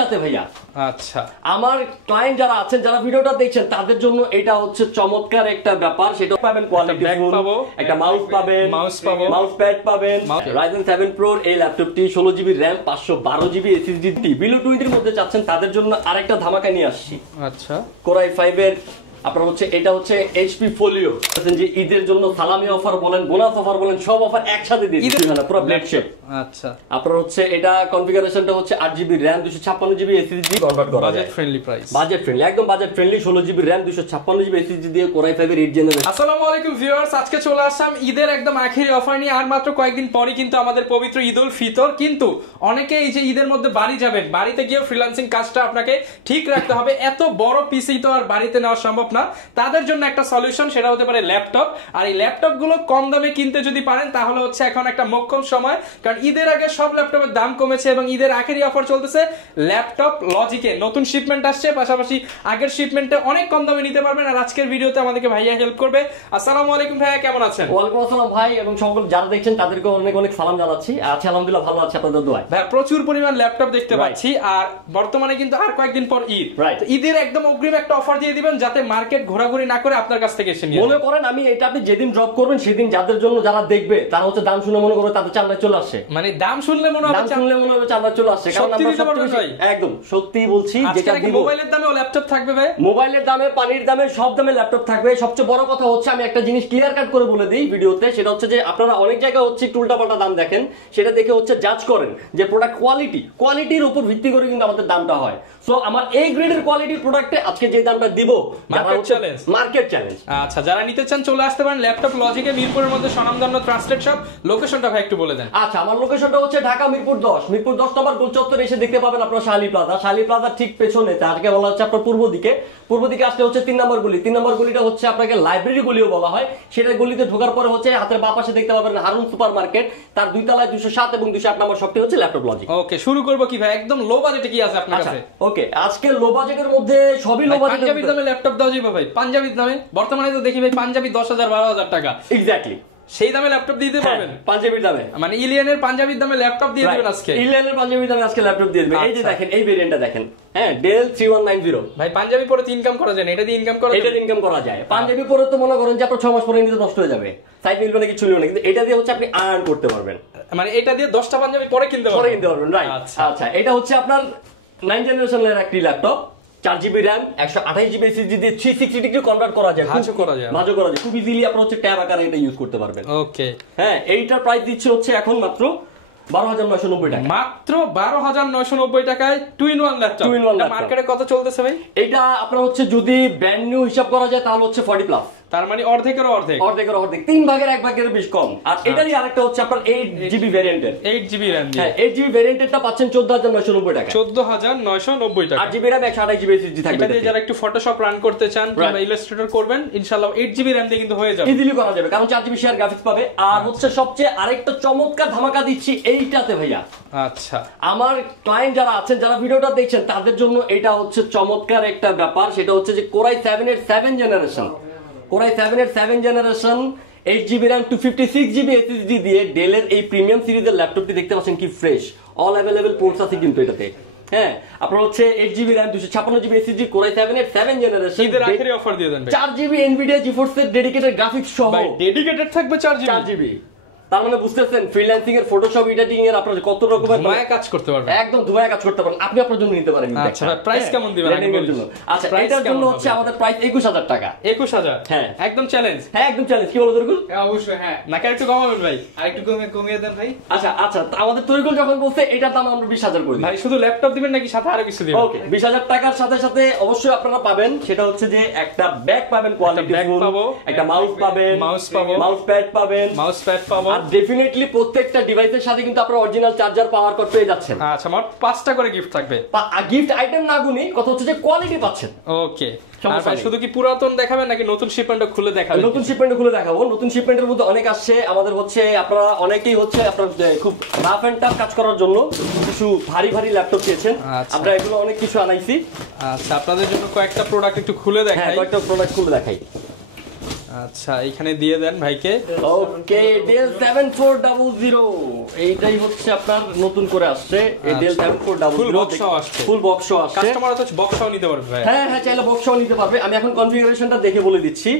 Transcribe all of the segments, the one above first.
এইটাতে ভাইয়া। আচ্ছা, আমার ক্লায়েন্ট যারা আছেন, যারা ভিডিওটা দেখছেন, তাদের জন্য এটা হচ্ছে চমৎকার একটা ব্যাপার। সেটা পাবেন কোয়ালিটি ফুল, একটা মাউস পাবেন, মাউস প্যাড পাবেন। Ryzen 7 Pro এই ল্যাপটপটি 16GB RAM 512GB SSD below 20 এর মধ্যে চাচ্ছেন, তাদের জন্য আরেকটা ধামাকা নিয়ে আসছি। আচ্ছা, Core i5 এর আপনার হচ্ছে এটা হচ্ছে HP Folio, যে ঈদের জন্য সালামি অফার বলেন, বোনাস অফার বলেন, সব অফার একসাথে দিয়ে দিচ্ছি না, পুরো ব্লেড শেপ। আচ্ছা, আপনার হচ্ছে এটা কনফিগারেশনটা হচ্ছে 8GB RAM 256GB SSD convert করা যায়। Budget friendly price, budget friendly, একদম budget friendly. 16GB RAM 256GB SSD দিয়ে Core i5 এর 8th জেনারেশন। আসসালামু আলাইকুম ভিউয়ার্স, আজকে চলে আসলাম ঈদের একদম আখেরি অফার নিয়ে। আর মাত্র কয়েকদিন পরই কিন্তু আমাদের পবিত্র ঈদুল ফিতর। কিন্তু অনেকে এই যে ঈদের মধ্যে বাড়ি যাবেন, বাড়িতে গিয়ে ফ্রিল্যান্সিং কাজটা আপনাকে ঠিক রাখতে হবে, এত বড় পিসি তো আর বাড়িতে নেওয়া সম্ভব না। তাদের জন্য একটা সলিউশন, সেটা হতে পারে ল্যাপটপ। আর এই ল্যাপটপ গুলো কম দামে কিনতে যদি পারেন, তাহলে হচ্ছে এখন একটা মোক্ষম সময়, কারণ ঈদের আগে সব ল্যাপটপের দাম কমেছে এবং ঈদের আখেরি অফার চলতেছে। ল্যাপটপ লজিকে নতুন শিপমেন্ট আসছে, পাশাপাশি আগের শিপমেন্টে অনেক কম দামে নিতে পারবেন। আর আজকের ভিডিওতে আমাদেরকে ভাইয়া হেল্প করবে। আসসালামু আলাইকুম ভাইয়া, কেমন আছেন? ওয়ালাইকুম আসসালাম ভাই, এবং সকল যারা দেখছেন তাদেরকে অনেক অনেক সালাম জানাচ্ছি। আচ্ছা, আলহামদুলিল্লাহ ভালো আছে, আপনাদের দোয়ায়। ভাই প্রচুর পরিমাণ ল্যাপটপ দেখতে পাচ্ছি, আর বর্তমানে কিন্তু আর কয়েকদিন পর ঈদ। তো ঈদের একদম অগ্রিম একটা অফার দিয়ে দিবেন, যাতে মার্কেট ঘোরাঘুরি না করে আপনার কাছ থেকে এসে নিয়ে। মনে করেন আমি এটা আপনি যেদিন ড্রপ করবেন, সেদিন যাদের জন্য যারা দেখবে, তারা হচ্ছে দাম শুনে মনে করে তাদের চামড়ায় চলে আসে। মানে দাম শুনলে মনে হবে চামড়ায় চলে আসে, কারণ আমরা একদম সত্যি বলছি। যেটা মোবাইলের দামেও ল্যাপটপ থাকবে ভাই, মোবাইলের দামে, পানির দামে, সব দামে ল্যাপটপ থাকবে। সবচেয়ে বড় কথা হচ্ছে, আমি একটা জিনিস ক্লিয়ার কাট করে বলে দিই ভিডিওতে, সেটা হচ্ছে যে আপনারা অনেক জায়গায় হচ্ছে উল্টাপাল্টা দাম দেখেন, সেটা দেখে হচ্ছে জাজ করেন যে প্রোডাক্ট কোয়ালিটির উপর ভিত্তি করে কিন্তু আমাদের দামটা হয়। সো আমার এই গ্রেডের কোয়ালিটির প্রোডাক্টে আজকে যে দামটা দিব, মার্কেট চ্যালেঞ্জ। আচ্ছা, যারা নিতে চান চলে আসতে পারেন ল্যাপটপ লজিকে, মিরপুরের মধ্যে স্বনামধন্য ট্রাস্টেড শপ। লোকেশনটা ভাই একটু বলে দেন। আচ্ছা, আমার লোকেশনটা হচ্ছে ঢাকা মিরপুর 10 নম্বর গোল চত্বরে এসে দেখতে পাবেন আপনারা শালি প্লাজা ঠিক পেছনে, তাকে বলা হচ্ছে আপনার পূর্ব দিকে আসলে হচ্ছে 3 নম্বর গলি। 3 নম্বর গলিটা হচ্ছে আপনাকে লাইব্রেরি গলিও বলা হয়। সেটা গলিতে ঢোকার পরে হচ্ছে হাতের বাঁ পাশে দেখতে পাবেন হারুন সুপার মার্কেট, তার 2 তলায় 207 এবং 208 নম্বর শপটি হচ্ছে ল্যাপটপ লজিক। ওকে, শুরু করব কি ভাই? একদম লো বাজেটে কি আছে আপনার কাছে? ওকে, আজকে লো বাজেটের মধ্যে সবই লো বাজেটের পাঞ্জাবি দামে ল্যাপটপ দাও যাবে ভাই? পাঞ্জাবি দামে বর্তমানে তো দেখি ভাই পাঞ্জাবি 10,000 12,000 টাকা। এক্স্যাক্টলি সেই দামে ল্যাপটপ দিতে পারবেন? পাঞ্জাবির দামে, মানে ইলিয়ানের পাঞ্জাবির দামে ল্যাপটপ দিয়ে দিবেন আজকে? ইলিয়ানের পাঞ্জাবির দামে আজকে ল্যাপটপ দিয়ে দিবেন। এই যে দেখেন, এই ভেরিয়েন্টটা দেখেন, হ্যাঁ, ডেল 3190। ভাই পাঞ্জাবি পরে ইনকাম করা যায় না? এটা দিয়ে ইনকাম করা যায়, এটা দিয়ে ইনকাম করা যায়। পাঞ্জাবি পরে তো মনে করেন যে আপনার 6 মাস পরে নিতে নষ্ট হয়ে যাবে, সাইড মিলবে না, কিছু মিলবে না, কিন্তু এটা দিয়ে হচ্ছে আপনি আর্ন করতে পারবেন। মানে এটা দিয়ে 10টা পাঞ্জাবি পরে কিনতে পারবেন, রাইট? আচ্ছা, এটা হচ্ছে আপনার 9th জেনারেশনের একটি laptop, 4GB RAM 128GB SSD দিয়ে 360 ডিগ্রি কনভার্ট করা যায়, ভাঁজও করা যায়, খুব ইজিলি আপনারা হচ্ছে ট্যাব আকারে এটা ইউজ করতে পারবেন। ওকে, হ্যাঁ, এইটার প্রাইস দিচ্ছে হচ্ছে এখন মাত্র 12,990 টাকা। মাত্র 12,990 টাকায় 2-in-1 ল্যাপটপ। মার্কেটে কত চলতেছে ভাই? এটা আপনার হচ্ছে যদি ব্র্যান্ড নিউ হিসাব করা যায় তাহলে হচ্ছে 40+। তার মানে অর্ধেকেরও অর্ধেক, 3 ভাগের 1 ভাগের বেশ কম। আর এটারই আরেকটা হচ্ছে আপনার 8GB ভ্যারিয়েন্টের, 8GB RAM দিয়ে। হ্যাঁ, 8GB ভ্যারিয়েন্টটা পাচ্ছেন 14,990 টাকা। 14,990 টাকা। 8GB RAM 128GB SSD থাকবে। এটা দিয়ে যারা একটু ফটোশপ রান করতে চান কিংবা ইলাস্ট্রেটর করবেন, ইনশাআল্লাহ 8GB RAM দিয়ে কিন্তু হয়ে যাবে, ইজিলি করা যাবে, কারণ 4GB শেয়ার গ্রাফিক্স পাবে। আর হচ্ছে সবচেয়ে আরেকটা চমৎকার ধামাকা দিচ্ছি এইটাতে ভাইয়া। আচ্ছা, আমার ক্লায়েন্ট যারা আছেন, যারা ভিডিওটা দেখছেন, তাদের জন্য এটা হচ্ছে চমৎকার একটা ব্যাপার। সেটা হচ্ছে যে Core i7 এর 7th জেনারেশন, Core i7 এর 7th generation 8GB RAM 256GB SSD দিয়ে ডেলের এই প্রিমিয়াম সিরিজের ল্যাপটপটি দেখতে পাচ্ছেন কি ফ্রেশ, অল অ্যাভেলেবল পোর্টস আছে কিন্তু এটাতে। হ্যাঁ, আপনার হচ্ছে 8GB RAM 256GB SSD Core i7 এর 7th জেনারেশন, এর আখেরি অফার দিয়ে দেন ভাই। 4GB Nvidia GeForce এর ডেডিকেটেড গ্রাফিক্স সহ, ভাই ডেডিকেটেড থাকবে 4GB। তার মানে বুঝতেছেন ফ্রিল্যান্সিং এর, ফটোশপ এডিটিং এর আপনার কত রকমের ধুমায় কাজ করতে পারবেন, একদম ধুমায় কাজ করতে পারেন। আপনি আপনার জন্য নিতে পারেন। আচ্ছা, প্রাইস কেমন দিবেন এর জন্য? আচ্ছা, এটার জন্য হচ্ছে আমাদের প্রাইস 21,000 টাকা। 21,000? হ্যাঁ, একদম চ্যালেঞ্জ। হ্যাঁ, একদম চ্যালেঞ্জ। কি বলো তরিকুল? অবশ্যই, হ্যাঁ। নাকি একটু কমাবেন ভাই? আরেকটু কমিয়ে দেন ভাই। আচ্ছা, আমাদের তরিকুল যখন বলছে এটার দাম আমরা 20,000 করে দিই। ভাই শুধু ল্যাপটপ দিবেন নাকি সাথে আরো কিছু দিবেন? ওকে, 20,000 টাকার সাথে সাথে অবশ্যই আপনারা পাবেন, সেটা হচ্ছে যে একটা ব্যাগ পাবেন, কোয়ালিটি ফুল, একটা মাউস পাবেন, মাউস প্যাড পাবেন, আর ডেফিনেটলি প্রত্যেকটা ডিভাইসের সাথে কিন্তু আপনারা অরিজিনাল চার্জার, পাওয়ার কর্ড পেয়ে যাচ্ছেন। আচ্ছা, আমার 5টা করে গিফট থাকবে। গিফট আইটেম না গুনি, কথা হচ্ছে যে কোয়ালিটি পাচ্ছেন। ওকে, আর ভাই শুধু কি পুরাতন দেখাবেন নাকি নতুন শিপমেন্ট খুলে দেখাবেন? নতুন শিপমেন্ট খুলে দেখাবো। নতুন শিপমেন্টের মধ্যে অনেক আসছে আমাদের, হচ্ছে আপনারা অনেকেই হচ্ছে আপনার খুব রাফ এন্ড টাফ কাজ করার জন্য কিছু ভারী ল্যাপটপ চেয়েছেন, আমরা এগুলো অনেক কিছু আনাইছি। আচ্ছা, আপনাদের জন্য কয়েকটা প্রোডাক্ট একটু খুলে দেখাই। হ্যাঁ, কয়েকটা প্রোডাক্ট খুলে দেখাই। আচ্ছা এখানে দিয়ে দেন ভাইকে। ওকে ডেল 7400 এইটাই হচ্ছে আপনার নতুন করে আসছে এই ডেল 7400 ফুল বক্সও আসছে, ফুল বক্সও আসছে, কাস্টমার তো বক্সও নিতে পারবে ভাই। হ্যাঁ হ্যাঁ চাইলে বক্সও নিতে পারবে। আমি এখন কনফিগারেশনটা দেখে বলে দিচ্ছি।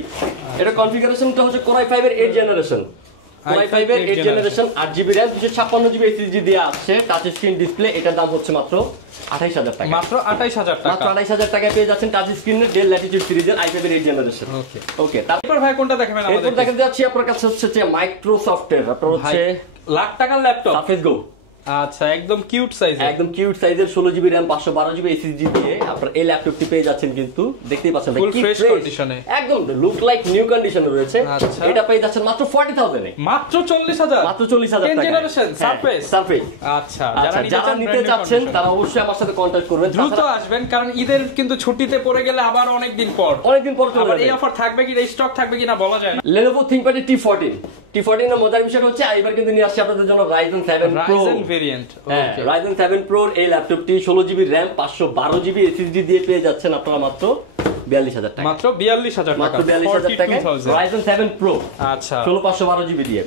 এটা কনফিগারেশনটা হচ্ছে Core i5 এর 8 জেনারেশন, Core i5 এর 8 generation 8GB RAM 256GB SSD দিয়ে আসছে, টাচ স্ক্রিন ডিসপ্লে। এটার দাম হচ্ছে মাত্র 28000 টাকা, মাত্র 28000 টাকা, মাত্র 28000 টাকায় পেয়ে যাচ্ছেন টাচ স্ক্রিনের ডেল ল্যাটিটিউড সিরিজের i5 এর 8 জেনারেশন। ওকে ওকে তারপর ভাই কোনটা দেখাবেন আমাদের? এরপর দেখাতে যাচ্ছি আপনার কাছে হচ্ছে যে মাইক্রোসফটের আপনার হচ্ছে লাখ টাকার ল্যাপটপ সারফেস গো। আচ্ছা একদম কিউট সাইজ, একদম কিউট সাইজের 16GB RAM 512GB SSD দিয়ে আপনারা এই ল্যাপটপটি পেয়ে যাচ্ছেন, কিন্তু দেখতেই পাচ্ছেন ফুল ফ্রেশ কন্ডিশনে, একদম লুক লাইক নিউ কন্ডিশনে রয়েছে। আচ্ছা এটা পেয়ে যাচ্ছেন মাত্র 40000 এ, মাত্র 40000, মাত্র 40000 টাকা। 10 জেনারেশন সারফেস। আচ্ছা যারা নিতে চাচ্ছেন তারা অবশ্যই আমার সাথে কন্টাক্ট করবেন, দ্রুত আসবেন, কারণ ঈদের কিন্তু ছুটিতে পড়ে গেলে আবার অনেকদিন পর চলে যাবে। এই অফার থাকবে কি, স্টক থাকবে কিনা বলা যায় না। Lenovo ThinkPad T14 এর মজার বিষয় হচ্ছে এবার কিন্তু নিয়ে আসছে আপনাদের জন্য Ryzen 7 Pro variant. Ryzen 7 Pro এই ল্যাপটপটি 16GB RAM 512GB SSD দিয়ে পেয়ে যাচ্ছেন আপনারা মাত্র 42000 টাকা, মাত্র 42000 টাকা, মাত্র 42000 টাকা Ryzen 7 Pro। আচ্ছা 16512GB দিয়ে।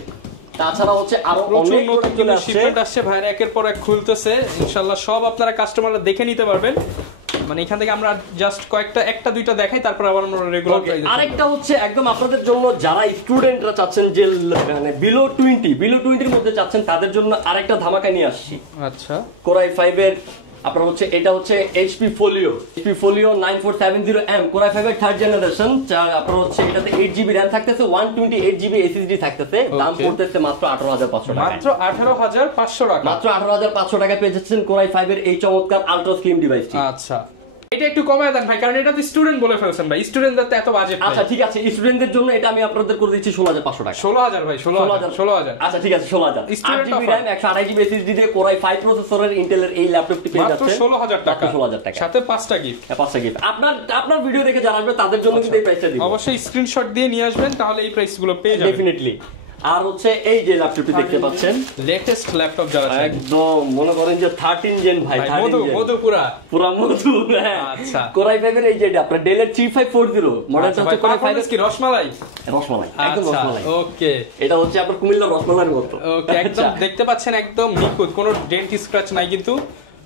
তাছাড়া হচ্ছে আরো অনেক নতুন শিপমেন্ট আসছে ভাইরা, একের পর এক খুলতেছে, ইনশাআল্লাহ সব আপনারা কাস্টমাররা দেখে নিতে পারবেন। মানে এখান থেকে আমরা জাস্ট একটা দুইটা দেখাই, তারপর আবার আমরা রেগুলার প্রাইস। আরেকটা হচ্ছে একদম আপনাদের জন্য যারা স্টুডেন্টরা চাচ্ছেন যে মানে বিলো 20 এর মধ্যে চাচ্ছেন তাদের জন্য আরেকটা ধামাকা নিয়ে আসছি। আচ্ছা Core i5 এর আপনার হচ্ছে এটা হচ্ছে HP Folio 9470M Core i5 এর 3rd জেনারেশন। আপনার হচ্ছে এটাতে 8GB RAM থাকতেছে, 128GB SSD থাকতেছে, দাম পড়তেছে মাত্র 18500 টাকা, মাত্র 18500 টাকা, মাত্র 18500 টাকা পেয়ে যাচ্ছেন Core i5 এর এই চমৎকার আলট্রা স্লিম ডিভাইসটি। আচ্ছা এটা একটু কমায় দেন ভাই, কারণ এটা তো স্টুডেন্ট বলে ফেলছেন ভাই, স্টুডেন্টদের তো এত বাজেট। আচ্ছা ঠিক আছে, স্টুডেন্টদের জন্য এটা আমি আপনাদের করে দিচ্ছি 16500 টাকা। 16000 ভাই, 16000। আচ্ছা ঠিক আছে 16000। 8GB RAM 128GB SSD দিয়ে Core i5 প্রসেসরের ইন্টেলের এই ল্যাপটপটি পেয়ে যাচ্ছেন মাত্র 16000 টাকা, 16000 টাকা, সাথে 5টা গিফট। আপনার ভিডিও দেখে যারা আসবে তাদের জন্য কিন্তু এই প্রাইসটা দিব। অবশ্যই স্ক্রিনশট দিয়ে নিয়ে আসবেন, তাহলে এই প্রাইসগুলো পেয়ে যাবেন ডেফিনেটলি। আর হচ্ছে এই যে ল্যাপটপটি দেখতে পাচ্ছেন লেটেস্ট ল্যাপটপ যারা একদম মনে করেন যে 13 জেন ভাই, মধু পুরা মধু। আচ্ছা Core i5 এর এই যে আপনার Dell এর 3540 মডেলটা হচ্ছে Core i5 এর কি রসমালাই, একদম রসমালাই। ওকে এটা হচ্ছে আপনার কুমিল্লার রসমালাইয়ের মতো। ওকে একদম দেখতে পাচ্ছেন একদম নিখুঁত, কোনো ডেন্ট স্ক্র্যাচ নাই কিন্তু।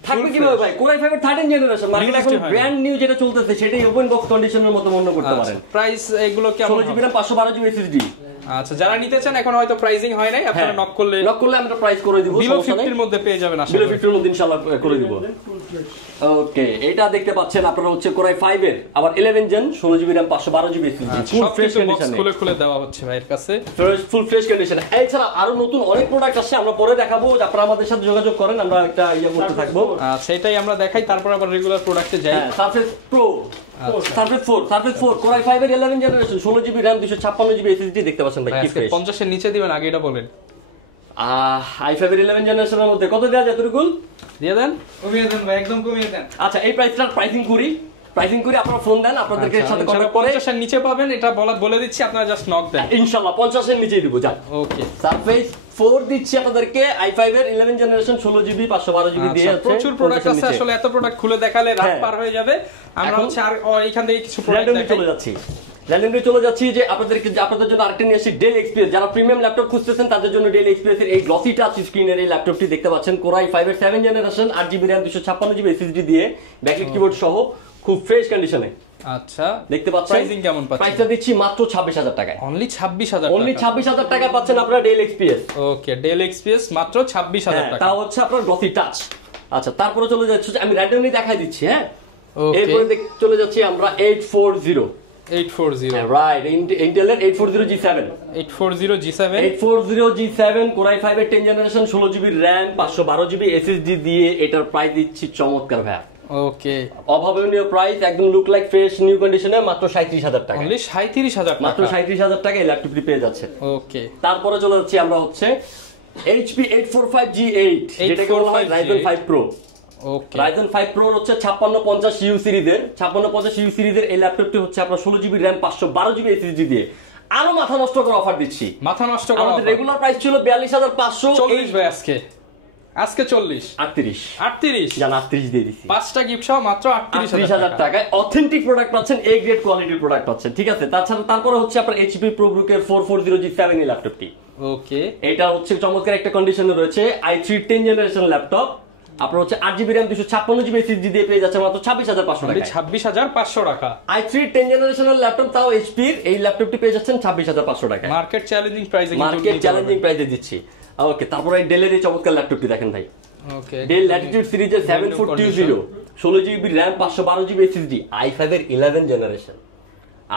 থাকবে কিভাবে ভাই? Core i5 এর 13 জেনারেশন মার্কেটে এখন ব্র্যান্ড নিউ যেটা চলতেছে সেটাই ওপেন বক্স কন্ডিশনের মতো মনে করতে পারেন। প্রাইস এগুলো কেমন? 16GB RAM 512GB SSD। আচ্ছা যারা নিতে চান, এখন হয়তো প্রাইসিং হয় নাই, আপনারা নক করলে আমরা প্রাইস করে দিব, বিলো 50 এর মধ্যে পেয়ে যাবেন, বিলো 50 এর মধ্যে ইনশাআল্লাহ করে দিব। ওকে এটা দেখতে পাচ্ছেন আপনারা হচ্ছে Core i5 এর আবার 11 gen 16GB RAM 512GB SSD full fresh কন্ডিশনে খুলে দেওয়া হচ্ছে ভাইয়ের কাছে, ফুল ফ্রেশ কন্ডিশনে। এছাড়া আরো নতুন অনেক প্রোডাক্ট আসছে, আমরা পরে দেখাবো, আপনারা আমাদের সাথে যোগাযোগ করেন, আমরা একটা করতে থাকবো। সেটাই আমরা দেখাই, তারপর আবার রেগুলার প্রোডাক্টে যাই। Surface Pro Surface 4 Core i5 এর 11 generation 16GB RAM 256GB SSD দেখতে পাচ্ছেন ভাই, কি ফ্রেশ। 50 এর নিচে দিবেন, আগে এটা বলেন। i5 এর 11 জেনারেশনের মধ্যে কত দেওয়া যায় তুরুকুল? দিয়ে দেন, কমিয়ে দেন ভাই, একদম কমিয়ে দেন। আচ্ছা এই প্রাইসিং করি আপনারা ফোন দেন, আপনাদেরকে সাথে কন্টাক্ট করে 50 এর নিচে পাবেন, এটা বলে দিচ্ছি, আপনারা জাস্ট নক দেন, ইনশাআল্লাহ 50 এর নিচেই দিব। যান ওকে Surface 4 দিচ্ছি আপনাদেরকে i5 এর 11 জেনারেশন 16GB 512GB দিয়ে আছে। প্রচুর প্রোডাক্ট আছে, আসলে এত প্রোডাক্ট খুলে দেখালে রাত পার হয়ে যাবে। আমরা হচ্ছে আর এখান থেকে কিছু প্রোডাক্ট দেখাই চলে যাচ্ছি যে আপনাদের জন্য আরেকটা নিয়ে আসি Dell XPS। যারা প্রিমিয়াম ল্যাপটপ খুঁজতেছেন তাদের জন্য Dell XPS এর এই গ্লসি টাচ স্ক্রিনের এই ল্যাপটপটি দেখতে পাচ্ছেন Core i5 এর 7 generation 8GB RAM 256GB SSD দিয়ে ব্যাকলাইট কিবোর্ড সহ খুব ফ্রেশ কন্ডিশনে। আচ্ছা দেখতে পাচ্ছেন প্রাইসিং কেমন পাচ্ছেন? প্রাইসটা দিচ্ছি মাত্র 26000 টাকায়, অনলি 26000 অনলি 26000 টাকা পাচ্ছেন আপনারা Dell XPS। ওকে Dell XPS মাত্র 26000 টাকা, তাও হচ্ছে আপনার গ্লসি টাচ। আচ্ছা তারপরে চলে যাচ্ছে, আমি র্যান্ডমলি দেখাই দিচ্ছি। হ্যাঁ এরপরে চলে যাচ্ছি আমরা 840 রাইট ইন্টেল এর 840G7 Core i5 এর 10 generation 16GB RAM 512GB SSD দিয়ে এটার প্রাইস দিচ্ছি চমৎকার ভাই। ওকে অভাবনীয় প্রাইস, একদম লুক লাইক ফ্রেশ নিউ কন্ডিশনে মাত্র 37000 টাকা, অনলি 37000 টাকা, মাত্র 37000 টাকা এই ল্যাপটপটি পেয়ে যাচ্ছে। ওকে তারপরে চলে যাচ্ছি আমরা হচ্ছে HP 845G8 যেটাকে বলা হয় Ryzen 5 Pro। ওকে Ryzen 5 Pro হচ্ছে 5650U সিরিজের এই ল্যাপটপটি হচ্ছে আপনার 16GB RAM 512GB SSD দিয়ে আরো মাথা নষ্ট করে অফার দিচ্ছি। মাথা নষ্ট করে আমাদের রেগুলার প্রাইস ছিল 42540 ভাই, আজকে আজকে 40 38 জান 38 দিয়ে দিছি। 5টা গিফট সহ মাত্র 38,000 টাকায় অথেন্টিক প্রোডাক্ট পাচ্ছেন, এ গ্রেড কোয়ালিটির প্রোডাক্ট পাচ্ছেন, ঠিক আছে। তাছাড়া তারপরে হচ্ছে আপনার এইচপি প্রোবুকের 440G7 এই ল্যাপটপটি। ওকে, এটা হচ্ছে চমৎকার একটা কন্ডিশনে রয়েছে, i3 10 জেনারেশন ল্যাপটপ। আপনার হচ্ছে 8GB RAM 256GB SSD দিয়ে পেয়ে যাচ্ছে মাত্র 26,500 টাকা। 26,500 টাকা i3 10 জেনারেশনের ল্যাপটপ, তাও HP এর এই ল্যাপটপটি পেয়ে যাচ্ছেন 26,500 টাকা। মার্কেট চ্যালেঞ্জিং প্রাইসে, মার্কেট চ্যালেঞ্জিং প্রাইসে দিচ্ছি। ওকে, তারপরে ডেলের এই চমৎকার ল্যাপটপটি দেখেন ভাই। ওকে, ডেল ল্যাটিটিউড সিরিজের 7420 16GB RAM 512GB SSD i5 এর 11 জেনারেশন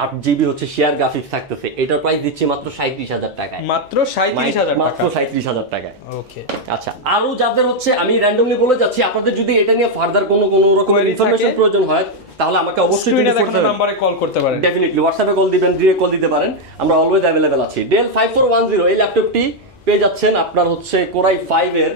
8GB হচ্ছে শেয়ার গ্রাফিক্স থাকতেছে। এটার প্রাইস দিচ্ছি মাত্র 37,000 টাকায়। মাত্র 37,000 টাকা, মাত্র 37,000 টাকায়। ওকে, আচ্ছা, আরো যাদের হচ্ছে আমি র্যান্ডমলি বলে যাচ্ছি, আপনাদের যদি এটা নিয়ে ফার্দার কোনো রকমের ইনফরমেশন প্রয়োজন হয় তাহলে আমাকে অবশ্যই নম্বরে কল করতে পারেন। ডেফিনেটলি হোয়াটসঅ্যাপে কল দিবেন, ডিরেক্ট কল দিতে পারেন, আমরা অলওয়েজ अवेलेबल আছি। ডেল 5410 এই ল্যাপটপটি পেয়ে যাচ্ছেন আপনার হচ্ছে কোরাই 5 এর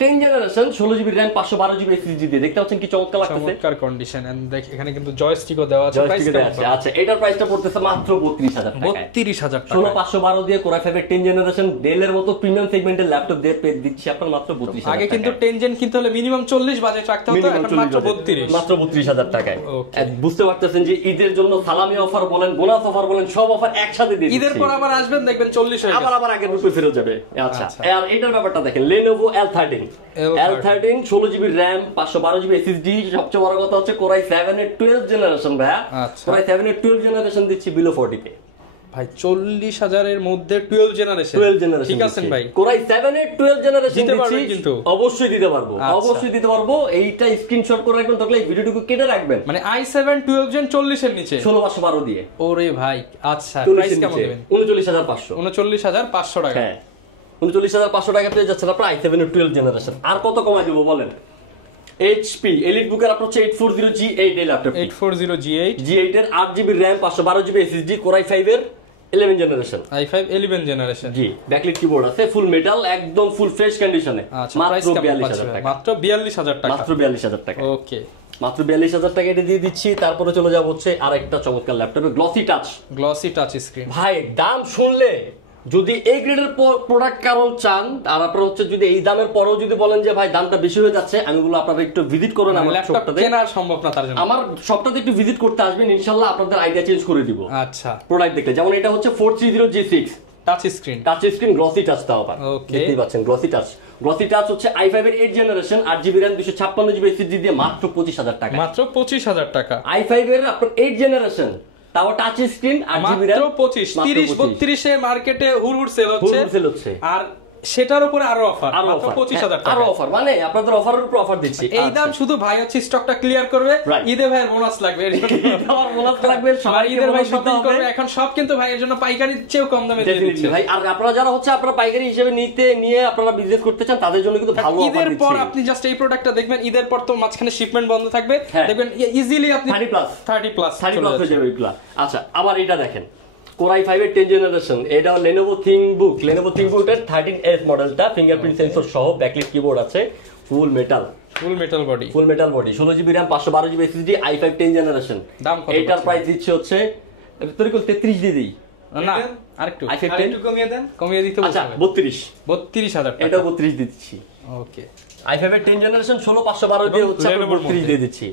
10 generation 16GB RAM 512GB SSD দিয়ে। দেখতে পাচ্ছেন কি চমৎকার লাগতেছে, চমৎকার কন্ডিশন। এন্ড দেখ এখানে কিন্তু জয়স্টিকও দেওয়া আছে, প্রাইস আছে। আচ্ছা, এটার প্রাইসটা পড়তেছে মাত্র 32,000 টাকা। 32,000 টাকা 16512 দিয়ে কোরাই 5 এর 10 জেনারেশন ডেলের মতো প্রিমিয়াম সেগমেন্টের ল্যাপটপ দিয়ে দিচ্ছি আপনার মাত্র 32,000 টাকা। আগে কিন্তু 10 জেন কিনতে হলে মিনিমাম 40 বাজেট রাখতে হতো, এখন মাত্র 32,000 টাকায়। বুঝতে পারতেছেন যে ঈদের জন্য সালামি অফার বলেন, বোনাস অফার বলেন, সব অফার একসাথে দিয়ে ঈদের পর আবার আসবেন দেখবেন 40 হয়ে গেছে, আবার আগের রূপে ফেরত যাবে। আচ্ছা, আর এটার ব্যাপারটা দেখেন, Lenovo L13 16GB RAM 512GB SSD। সবচেয়ে বড় কথা হচ্ছে কোরাই 7 এর 12 জেনারেশন ভাইয়া। কোরাই 7 এর 12 জেনারেশন দিচ্ছি বিলো 40 তে ভাই। 40,000 এর মধ্যে 12 জেনারেশন, ঠিক আছে ভাই। কোরাই 7 এর 12 জেনারেশন দিচ্ছি, কিন্তু অবশ্যই দিতে পারবো, অবশ্যই দিতে পারবো। এইটা স্ক্রিনশট করে রাখবেন, তাহলে এই ভিডিওটুকু কেটে রাখবেন। মানে i7 12 জেন 40 এর নিচে 16512 দিয়ে। ওরে ভাই, আচ্ছা প্রাইস কেমন দিবেন? 39,500 টাকা। হ্যাঁ, 39,500 টাকা পেয়ে যাচ্ছেন আপনার i7 এর 12 জেনারেশন। আর কত কমাই দেবো বলেন? HP এলিট বুকের আপনার হচ্ছে 840G8 এই ল্যাপটপ, 840G8 G8 এর 8GB RAM 512GB SSD core i 5 এর 11 জেনারেশন, i5 11 জেনারেশন। জি, ব্যাকলিট কিবোর্ড আছে, ফুল মেটাল, একদম ফুল ফ্রেশ কন্ডিশনে। মাত্র 42,000 টাকা। মাত্র 42,000 টাকা। মাত্র 42,000 টাকা। ওকে, মাত্র 42,000 টাকা এটা দিয়ে দিচ্ছি। তারপরে চলে যাব হচ্ছে আরেকটা চমৎকার ল্যাপটপে, গ্লসি টাচ স্ক্রিন। ভাই দাম শুনলে যদি এই গ্রেডের প্রোডাক্ট কারো চান, আর আপনারা হচ্ছে যদি এই দামের পরেও যদি বলেন যে ভাই দামটা বেশি হয়ে যাচ্ছে, আমি বলবো আপনারা একটু ভিজিট করেন আমার শপটাতে। কেনা সম্ভব না তার জন্য আমার শপটাতে একটু ভিজিট করতে আসবেন, ইনশাআল্লাহ আপনাদের আইডিয়া চেঞ্জ করে দিব। আচ্ছা, প্রোডাক্ট দেখলে যেমন এটা হচ্ছে 430G6 touch screen glossy touch দাও আবার, দেখতেই পাচ্ছেন গ্লসি টাচ হচ্ছে i5 এর 8 generation 8GB RAM 256GB SSD দিয়ে মাত্র 25,000 টাকা। মাত্র 25,000 টাকা। i5 এর আপনার 8 জেনারেশন, তাও টাচ স্ক্রিন 8GB RAM, মাত্র 25 30 32 এ মার্কেটে হুড়হুড় সেল হচ্ছে। আর সেটার উপরে আরো অফার, মাত্র 25,000 টাকা। আরো অফার মানে আপনাদের অফারের উপর অফার দিচ্ছি। এই দাম শুধু ভাই হচ্ছে স্টকটা ক্লিয়ার করবে, ঈদে ভাইয়ের বোনাস লাগবে, আমার বোনাস লাগবে, সবাই ঈদের ভাই শপিং করবে। এখন সব কিন্তু ভাইয়ের জন্য পাইকারির চেয়েও কম দামে দিয়ে দিচ্ছে ভাই। আর আপনারা যারা হচ্ছে আপনারা পাইকারি হিসেবে নিয়ে আপনারা বিজনেস করতে চান, তাদের জন্য কিন্তু ভালো অফার দিচ্ছি। ঈদের পর আপনি জাস্ট এই প্রোডাক্টটা দেখবেন, ঈদের পর তো মাঝখানে শিপমেন্ট বন্ধ থাকবে, দেখবেন ইজিলি আপনি 30 প্লাস হয়ে যাবে এগুলা। আচ্ছা, আবার এটা দেখেন, কোরাই 5 এর 10 জেনারেশন, এটা Lenovo ThinkBook এর 13S মডেলটা, ফিঙ্গারপ্রিন্ট সেন্সর সহ, ব্যাকলিট কিবোর্ড আছে, ফুল metal body 16GB RAM 512GB SSD i5 10 generation. দাম কত? এটার প্রাইস দিচ্ছে হচ্ছে তোর কোন 33 দিয়ে দেই না, আরেকটু কমিয়ে দিতে বলছি। আচ্ছা, 32,000 টাকা। এটা 32 দিচ্ছি। ওকে, i5 এর 10 জেনারেশন 16512 দিয়ে হচ্ছে 32 দিয়ে দিচ্ছি।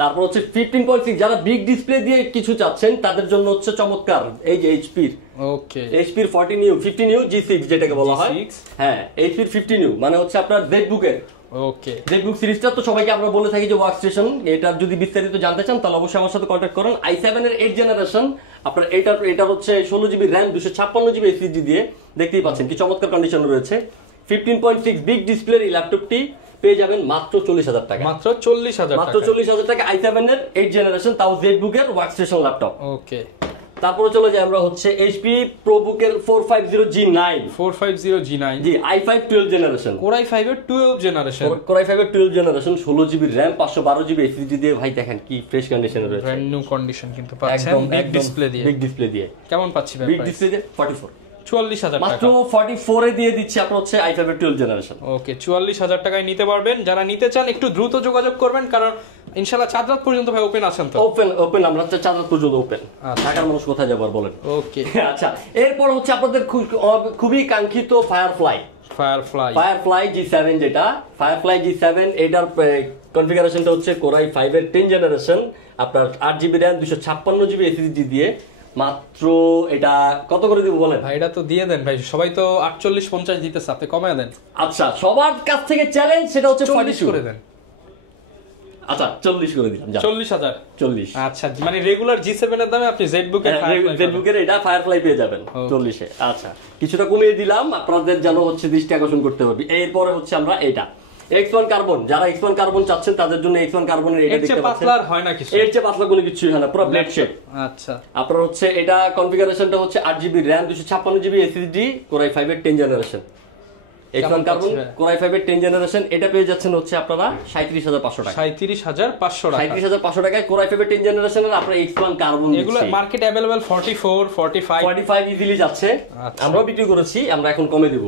তারপর হচ্ছে 15.6, যারা বিগ ডিসপ্লে দিয়ে কিছু চাচ্ছেন তাদের জন্য হচ্ছে চমৎকার এই যে এইচপির 50 নিউ G6 যেটাকে বলা হয়। হ্যাঁ, এইচপির 50 নিউ মানে হচ্ছে আপনার জেডবুকের। ওকে, জেডবুক সিরিজটা তো সবাইকে আমরা বলে থাকি যে ওয়ার্কস্টেশন, এটা যদি বিস্তারিত জানতে চান তাহলে অবশ্যই আমার সাথে কন্ট্যাক্ট করুন। i7 এর 8 জেনারেশন আপনার এটা হচ্ছে 16GB RAM 256GB SSD দিয়ে, দেখতেই পাচ্ছেন কি চমৎকার কন্ডিশনে রয়েছে। 15.6 বিগ ডিসপ্লে এই ল্যাপটপটি পেয়ে যাবেন মাত্র 40,000 টাকা। মাত্র 40,000 টাকা i7 এর 8 জেনারেশন, তাও জেডবুকের ওয়ার্কস্টেশন ল্যাপটপ। ওকে, তারপরে চলে যাই আমরা হচ্ছে HP ProBook-এর 450G9 জি, i5 12 জেনারেশন, কোরাই 5 এর 12 generation 16GB RAM 512GB SSD দিয়ে। ভাই দেখেন কি ফ্রেশ কন্ডিশনে রয়েছে, ব্র্যান্ড নিউ কন্ডিশন কিন্তু পাচ্ছেন বিগ ডিসপ্লে দিয়ে। কেমন পাচ্ছি ভাই? বিগ ডিসপ্লে দিয়ে 44,000 টাকা, মাত্র 44 এ দিয়ে দিচ্ছি আপনার হচ্ছে i5 এর 12 জেনারেশন। ওকে, 44,000 টাকায় নিতে পারবেন। যারা নিতে চান একটু দ্রুত যোগাযোগ করবেন, কারণ ইনশাআল্লাহ চাঁদ রাত পর্যন্ত ভাই ওপেন আছেন তো? ওপেন আমরা চাঁদ রাত পর্যন্ত ওপেন। ঢাকার মানুষ কোথায় যাবার বলেন? ওকে, আচ্ছা, এরপর হচ্ছে আপনাদের খুবই কাঙ্ক্ষিত ফায়ারফ্লাই G7 যেটা ফায়ারফ্লাই G7 এটার কনফিগারেশনটা হচ্ছে কোরাই 5 এর 10 জেনারেশন, আপনার 8GB RAM 256GB SSD দিয়ে। মাত্র এটা কত করে দিব বলেন ভাই? এটা তো দিয়ে দেন ভাই, সবাই তো 48-50 দিতেছে, আপনি কমায় দেন। আচ্ছা সবার কাছ থেকে চ্যালেঞ্জ, সেটা হচ্ছে 40 করে দেন। আচ্ছা 40 করে দিলাম, 40,000। 40। আচ্ছা মানে রেগুলার G7 এর দামে আপনি জেটবুকের এটা ফায়ারফ্লাই পেয়ে যাবেন 40 এ। আচ্ছা কিছুটা কমিয়ে দিলাম আপনাদের যেন হচ্ছে দৃষ্টি আকর্ষণ করতে পারবি। এরপরে হচ্ছে আমরা এটা X1 কার্বন, যারা X1 কার্বন চাচ্ছেন তাদের জন্য X1 কার্বনের এটা দেখতে পাচ্ছেন। পাতলা হয় না কিছু, এর চেয়ে পাতলা কোনো কিছু হয় না, পুরো ব্লেড শেপ। আচ্ছা আপনার হচ্ছে এটা কনফিগারেশনটা হচ্ছে 8GB RAM 256GB SSD core i 5 এর 10 জেনারেশন। X1 কার্বন কোরাই 5 এর 10 জেনারেশন, এটা পেয়ে যাচ্ছেন হচ্ছে আপনারা 37,500 টাকা। 37,500 টাকা। 37,500 টাকায় কোরাই 5 এর 10 জেনারেশনের আপনারা X1 কার্বন দিচ্ছি। এগুলো মার্কেট अवेलेबल 44, 45 ইজিলি যাচ্ছে। আমরাও বিক্রি করেছি, আমরা এখন কমে দিব।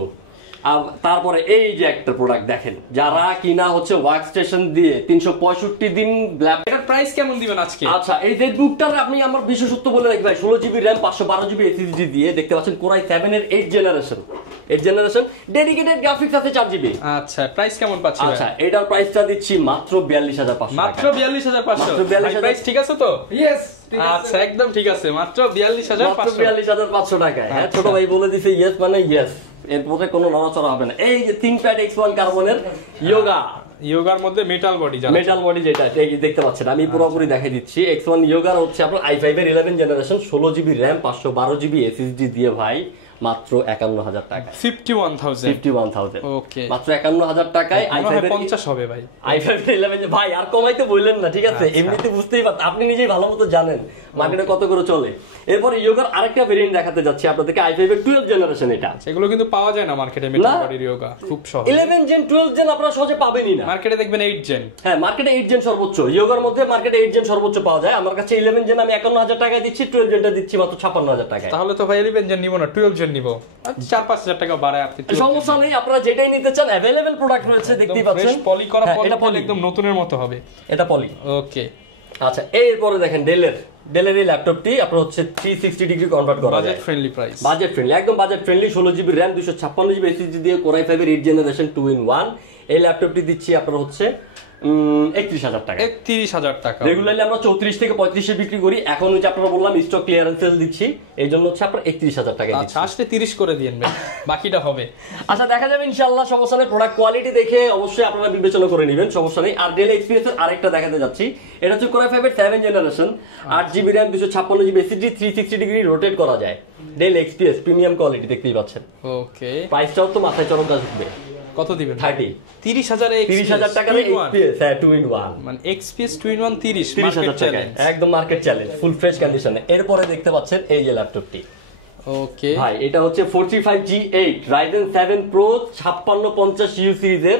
তারপরে এই যে একটা প্রোডাক্ট দেখেন, যারা কিনা হচ্ছে ওয়ার্ক স্টেশন দিয়ে 365 দিন এটার প্রাইস কেমন দিবেন আজকে? আচ্ছা এই জেটবুকটার আপনি আমার বিশেষত্ব বলে রাখি ভাই, 16GB RAM 512GB SSD দিয়ে দেখতে পাচ্ছেন কোরাই 7 এর 8 জেনারেশন ডেডিকেটেড গ্রাফিক্স আছে 4GB। আচ্ছা প্রাইস কেমন পাচ্ছি? আচ্ছা এটার প্রাইসটা দিচ্ছি মাত্র 42,500 মাত্র 42,500। প্রাইস ঠিক আছে তো? ইয়েস আচ্ছা একদম ঠিক আছে, মাত্র 42,500 টাকায়। হ্যাঁ ছোট ভাই বলে দিছে ইয়েস মানে ইয়েস, এর মধ্যে কোনো নড়াচড়া হবে না। এই যে ThinkPad X1 কার্বনের ইয়োগার মধ্যে মেটাল বডি যেটা দেখতে পাচ্ছেন, আমি পুরোপুরি দেখাই দিচ্ছি। X1 ইয়োগার হচ্ছে আপনার i5 এর 11 generation 16GB RAM 512GB SSD দিয়ে ভাই মাত্র 51,000 টাকা। 51,000 ওকে মাত্র 51,000 টাকায় i5 এর 50 হবে ভাই। i5 এর 11 ভাই আর কমাইতে বললেন না, ঠিক আছে? এমনিতে বুঝতেই পারছেন, আপনি নিজেই ভালো মতো জানেন মার্কেটে কত করে চলে। এরপর ইয়োগার আরেকটা ভেরিয়েন্ট দেখাতে যাচ্ছি আপনাদেরকে, i5 এর 12 জেনারেশন। এটা সেগুলো কিন্তু পাওয়া যায় না মার্কেটে, মেটাল বডির ইয়োগা খুব সহজ। 11 জেন 12 জেন আপনারা সহজে পাবেনই না, মার্কেটে দেখবেন 8 জেন। হ্যাঁ মার্কেটে 8 জেন সর্বোচ্চ, ইয়োগার মধ্যে মার্কেটে 8 জেন সর্বোচ্চ পাওয়া যায়। আমার কাছে 11 জেন আমি 51,000 টাকায় দিচ্ছি, 12 জেনটা দিচ্ছি মাত্র 56,000 টাকায়। তাহলে তো ভাই 11 জেন নিব না, 12 জেন নিব, 4-5,000 টাকা বাড়ায় আপনি। সমস্যা নেই, আপনারা যেটাই নিতে চান अवेलेबल প্রোডাক্ট রয়েছে, দেখতেই পাচ্ছেন। ফ্রেশ পলি করা, এটা পলি একদম নতুনের মতো হবে, এটা পলি। ওকে আচ্ছা এরপরে দেখেন ডেলের এই ল্যাপটপটি আপনার হচ্ছে 360 ডিগ্রি কনভার্ট করা যায়, budget friendly price, budget friendly, একদম budget friendly. 16GB RAM 256GB SSD দিয়ে কোরাই 5 এর 8 জেনারেশন 2-in-1 এই ল্যাপটপটি দিচ্ছি আপনার হচ্ছে 31,000 টাকা। 31,000 টাকা। রেগুলারলি আমরা 34 থেকে 35 এ বিক্রি করি, এখন হচ্ছে আপনারা বললাম স্টক ক্লিয়ারেন্স সেল দিচ্ছি, এই জন্য হচ্ছে আপনার 31,000 টাকা দিচ্ছি। আচ্ছা আসলে 30 করে দিয়েন ভাই, বাকিটা হবে। আচ্ছা দেখা যাবে ইনশাআল্লাহ, সমস্যা নেই। প্রোডাক্ট কোয়ালিটি দেখে অবশ্যই আপনারা বিবেচনা করে নেবেন, সমস্যা নেই। আর ডেল এক্সপিরিয়েন্স এর আরেকটা দেখাতে যাচ্ছি, এটা হচ্ছে কোরাই 5 এর 7 generation 8GB RAM 256GB SSD 360 degree rotate করা যায়, ডেল এক্সপিএস প্রিমিয়াম কোয়ালিটি দেখতেই পাচ্ছেন। ওকে প্রাইসটাও তো মাথায় চরম কাজ উঠবে। কত দিবেন? 30,000 এ 30,000 টাকার এক্সপিএস, হ্যাঁ 2-in-1 মানে এক্সপিএস 2-in-1 30,000 টাকা, একদম মার্কেট চ্যালেঞ্জ, ফুল ফ্রেশ কন্ডিশনে। এরপরে দেখতে পাচ্ছেন এই যে ল্যাপটপটি, ওকে ভাই এটা হচ্ছে 45G8 Ryzen 7 Pro 5650U সিরিজের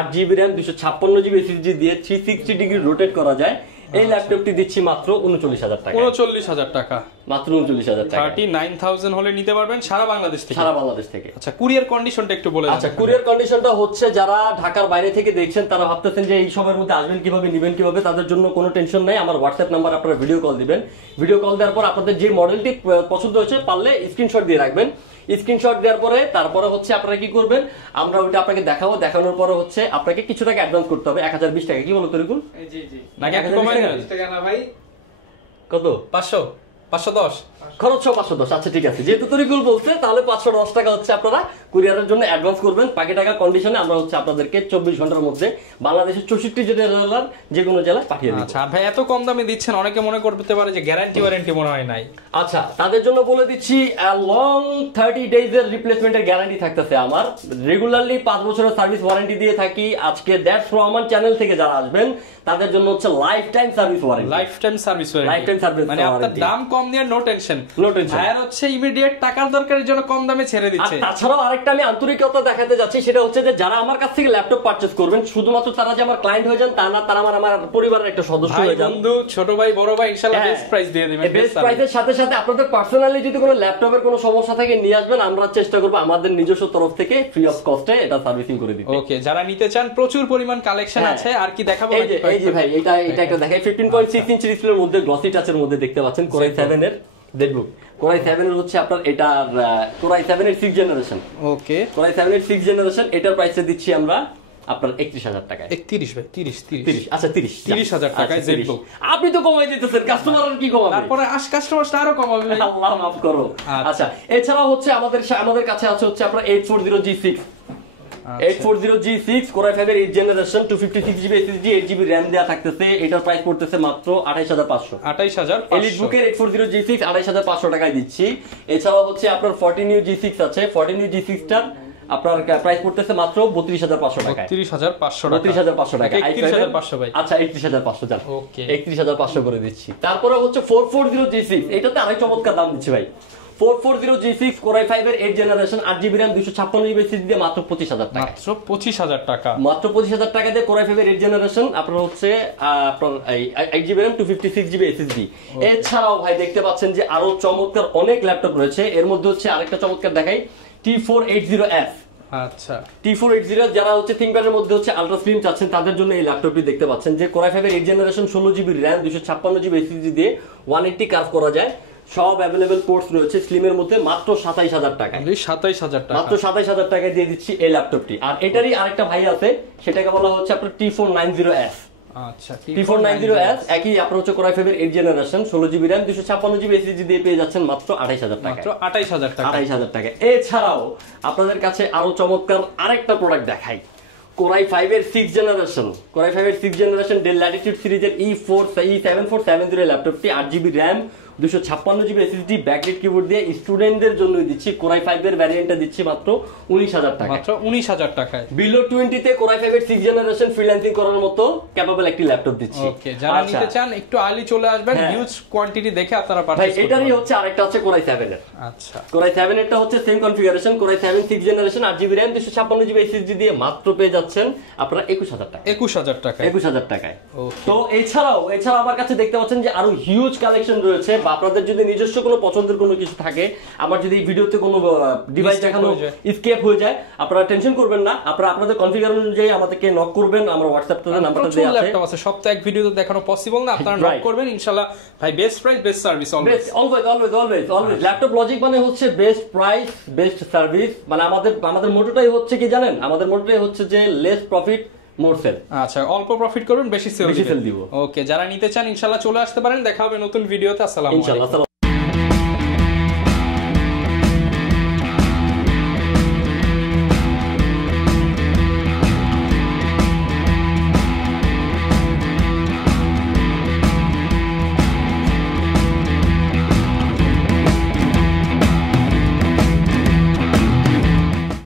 8GB RAM 256GB SSD দিয়ে 360 ডিগ্রি রোটেট করা যায়। এই ল্যাপটপটি দিচ্ছি মাত্র 39,000 টাকা। 39,000 টাকা, মাত্র 39,000 টাকা। 39,000 হলে নিতে পারবেন সারা বাংলাদেশ থেকে। সারা বাংলাদেশ থেকে। আচ্ছা কুরিয়ার কন্ডিশনটা একটু বলে দেন। আচ্ছা কুরিয়ার কন্ডিশনটা হচ্ছে, যারা ঢাকার বাইরে থেকে দেখছেন তারা ভাবতেছেন যে এই সবের মধ্যে আসবেন কিভাবে, নেবেন কিভাবে, তাদের জন্য কোনো টেনশন নাই। আমার হোয়াটসঅ্যাপ নাম্বার, আপনারা ভিডিও কল দিবেন, ভিডিও কল দেওয়ার পর আপনাদের যে মডেলটি পছন্দ হচ্ছে পারলে স্ক্রিনশট দিয়ে রাখবেন। স্ক্রিনশট দেওয়ার পরে তারপরে হচ্ছে আপনারা কি করবেন, আমরা ওইটা আপনাকে দেখাবো, দেখানোর পরে হচ্ছে আপনাকে কিছু টাকা অ্যাডভান্স করতে হবে, 1020 টাকা। কি বলো তরিকুল? জি জি নাকি একটু কমাই দেন? 10 টাকা না ভাই, কত? 510 খরচ 510। আচ্ছা ঠিক আছে, যেহেতু তরিকুল বলছে তাহলে 510 টাকা হচ্ছে আপনারা কুরিয়ারের জন্য অ্যাডভান্স করবেন। বাকি টাকা কন্ডিশনে আমরা হচ্ছে আপনাদেরকে 24 ঘন্টার মধ্যে বাংলাদেশের 64 জেলার যে কোনো জেলায় পাঠিয়ে দেব। আচ্ছা ভাই এত কম দামে দিচ্ছেন, অনেকে মনে করতে পারে যে গ্যারান্টি ওয়ারেন্টি মনে হয় নাই। আচ্ছা তাদের জন্য বলে দিচ্ছি, লং 30 ডেজ এর রিপ্লেসমেন্টের গ্যারান্টি থাকতেছে আমার। রেগুলারলি 5 বছরের সার্ভিস ওয়ারেন্টি দিয়ে থাকি। আজকে দ্যাটস রহমান চ্যানেল থেকে যারা আসবেন তাদের জন্য হচ্ছে life time service warranty, life time service warranty, life time service মানে আপনার দাম কম নিয়ে নো টেনশন, নো টেনশন। আর হচ্ছে ইমিডিয়েট টাকার দরকারের জন্য কম দামে ছেড়ে দিচ্ছে। আর তাছাড়াও আরেকটা আমি আন্তরিকতা দেখাতে যাচ্ছি, সেটা হচ্ছে যে যারা আমার কাছ থেকে ল্যাপটপ পারচেজ করবেন শুধুমাত্র তারা যে আমার ক্লায়েন্ট হয়ে যান তা না, তারা আমার পরিবারের একটা সদস্য হয়ে যান। বন্ধু, ছোট ভাই, বড় ভাই, ইনশাআল্লাহ বেস্ট প্রাইস দিয়ে দিবেন। বেস্ট প্রাইসের সাথে সাথে আপনাদের পার্সোনালি যদি কোনো ল্যাপটপের কোনো সমস্যা থাকে নিয়ে আসবেন, আমরা চেষ্টা করব আমাদের নিজস্ব তরফ থেকে ফ্রি অফ কস্টে এটা সার্ভিসিং করে দিতে। ওকে, যারা নিতে চান প্রচুর পরিমাণ কালেকশন আছে। আর কি দেখাবো? এই যে ভাই এটা একটা দেখাই, 15.6 ইঞ্চি ডিসপ্লের মধ্যে গ্লসি টাচের মধ্যে দেখতে পাচ্ছেন কোরাই 7 এর জেটবুক কোরাই 7 এর হচ্ছে আপনার এটার কোরাই 7 এর 6 জেনারেশন। ওকে, কোরাই 7 এর 6 জেনারেশন, এটার প্রাইসে দিচ্ছি আমরা আপনার 31,000 টাকায়। 31 ভাই, 30 আচ্ছা 30,000 টাকায় জেটবুক। আপনি তো কমাই দিতেছেন, কাস্টমার আর কি কমাবে? তারপরে কাস্টমারটা আরো কমাবে ভাই। আল্লাহ মাফ করো। আচ্ছা এছাড়া হচ্ছে আমাদের কাছে আছে হচ্ছে আপনার 840G6 840G6 কোরাই 5 এর 8 generation 256GB SSD 8GB RAM দেয়া থাকতেছে। এটার প্রাইস পড়তেছে মাত্র 28500। 28500 এলিট বুকের 840G6 28500 টাকায় দিচ্ছি। এছাড়াও হচ্ছে আপনার 14U G6 আছে, 14U G6 টার আপনার প্রাইস পড়তেছে মাত্র 32500 টাকায়। 32500 টাকা, 32500 টাকা। 31500 ভাই। আচ্ছা 31500 জান। ওকে, 31500 করে দিচ্ছি। তারপরে হচ্ছে 440G6, এটাতে আরেক চমৎকার দাম দিচ্ছি ভাই। 440G6 কোরাই 5 এর 8 generation 8GB RAM 256GB SSD দিয়ে মাত্র 25000 টাকা। মাত্র 25000 টাকা। মাত্র 25000 টাকা দিয়ে কোরাই 5 এর 8 জেনারেশন আপনার হচ্ছে আপনার 8GB RAM 256GB SSD। এছাড়াও ভাই দেখতে পাচ্ছেন যে আরো চমৎকার অনেক ল্যাপটপ রয়েছে। এর মধ্যে হচ্ছে আরেকটা চমৎকার দেখাই, T480F। আচ্ছা, T480 যারা হচ্ছে থিংকপ্যাডের মধ্যে হচ্ছে আলট্রা স্লিম চাচ্ছেন তাদের জন্য এই ল্যাপটপটি দেখতে পাচ্ছেন যে কোরাই 5 এর 8 generation 16GB RAM 256GB SSD দিয়ে 180 কার্ভ করা যায়। সব अवेलेबल পোর্টস রয়েছে স্লিমের মধ্যে মাত্র 27000 টাকা। 27000 টাকা, মাত্র 27000 টাকায় দিয়ে দিচ্ছি এই ল্যাপটপটি। আর এটারই আরেকটা ভাই আছে, সেটাকে বলা হচ্ছে আপনার T490S। আচ্ছা, T490S একই আপনার হচ্ছে কোরাই 5 এর 8 generation 16GB RAM 256GB SSD দিয়ে পেয়ে যাচ্ছেন মাত্র 28000 টাকা। মাত্র 28000 টাকা। 28000 টাকা। এছাড়াও আপনাদের কাছে আরো চমৎকার আরেকটা প্রোডাক্ট দেখাই, কোরাই 5 এর 6 জেনারেশন কোরাই 5 এর 6 জেনারেশন ডেল ল্যাটিটিউড সিরিজের E7470 ল্যাপটপটি 8GB RAM 256GB SSD backlight keyboard দিয়ে স্টুডেন্টদের জন্য দিচ্ছি। কোরাই 5 এর ভ্যারিয়েন্টটা দিচ্ছি মাত্র 19000 টাকা। মাত্র 19000 টাকায়। বিলো 20 তে কোরাই 5 এর 6 জেনারেশন ফ্রিল্যান্সিং করার মতো ক্যাপাবল একটি ল্যাপটপ দিচ্ছি। ওকে, যারা নিতে চান একটু আর্লি চলে আসবেন, হিউজ কোয়ান্টিটি দেখে আপনারা পারচেজ করতে পারেন। এটারই হচ্ছে আরেকটা হচ্ছে কোরাই 7 এর। আচ্ছা, কোরাই 7 এরটা হচ্ছে same configuration, core i 7 6 generation 8GB RAM 256GB SSD দিয়ে মাত্র পেয়ে যাচ্ছেন আপনারা 21000 টাকা। 21000 টাকায়। 21000 টাকায়। ওকে, তো এছাড়াও আমার কাছে দেখতে পাচ্ছেন যে আরো হিউজ কালেকশন রয়েছে। বা আপনাদের যদি নিজস্ব কোনো পছন্দের কোনো কিছু থাকে, আমার যদি এই ভিডিওতে কোনো ডিভাইস দেখানো স্কেপ হয়ে যায়, আপনারা টেনশন করবেন না, আপনারা আপনাদের কনফিগারেশন অনুযায়ী আমাদেরকে নক করবেন। আমার হোয়াটসঅ্যাপ তে নাম্বারটা দেয়া আছে। ল্যাপটপ আছে, সব তো এক ভিডিওতে দেখানো পসিবল না, আপনারা নক করবেন ইনশাআল্লাহ। ভাই best price best service always laptop logic মানে হচ্ছে বেস্ট প্রাইস বেস্ট সার্ভিস। মানে আমাদের মোটোটাই হচ্ছে কি জানেন, আমাদের মোটোটাই হচ্ছে যে লেস প্রফিট মোর সেল। আচ্ছা, অল্প প্রফিট করুন, বেশি সেল দিব। ওকে, যারা নিতে চান ইনশাআল্লাহ চলে আসতে পারেন। দেখা হবে নতুন ভিডিওতে। আসসালামু আলাইকুম।